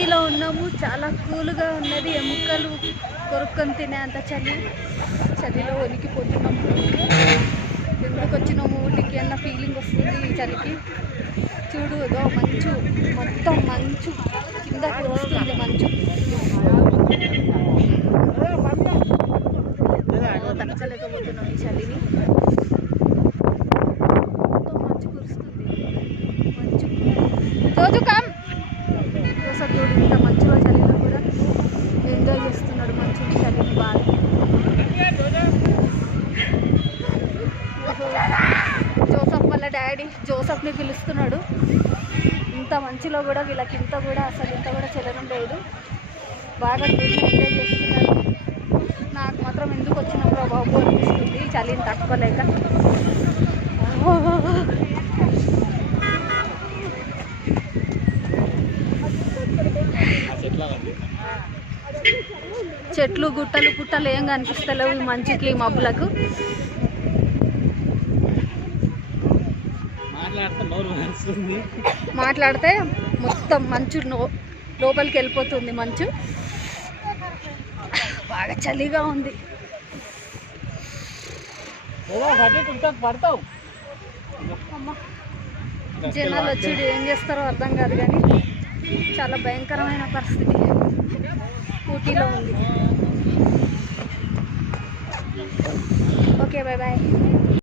ఊటీలో ఉన్నాము. చాలా కూల్గా ఉన్నది. ఎముకలు కొరుక్కొని తినే అంత చలిలో వణికిపోతున్నాము. ఎందుకు వచ్చినాము ఊటీకి అన్న ఫీలింగ్ వస్తుంది ఈ చలికి. చూడు మంచు, మొత్తం మంచు కిందకి వస్తుంది. మంచు తగ్గలేకపోతున్నాం ఈ చలిని. మొత్తం మంచు కురుస్తుంది. మంచు రోజు జోసఫ్ చూడు ఇంత మంచులో చలిలో కూడా ఎంజాయ్ చేస్తున్నాడు మంచు చలిని బాగా. జోసఫ్ వాళ్ళ డాడీ జోసఫ్ని పిలుస్తున్నాడు. ఇంత మంచిలో కూడా వీళ్ళకి ఇంత కూడా చలనం లేదు. బాగా ఎంజాయ్ చేస్తున్నారు. నాకు మాత్రం ఎందుకు వచ్చినప్పుడు బాబు అనిపిస్తుంది చలిని తట్టుకోలేక. చెట్లు గుట్టలు ఏం కనిపిస్తలేవు ఈ మంచుకి మబ్బులకు. మాట్లాడితే మొత్తం మంచు లోపలికి వెళ్ళిపోతుంది. మంచు బాగా చలిగా ఉంది. జనాలు వచ్చి ఏం చేస్తారో అర్థం కాదు, కానీ చాలా భయంకరమైన పరిస్థితి ఊటీలో ఉంది. Okay, bye bye.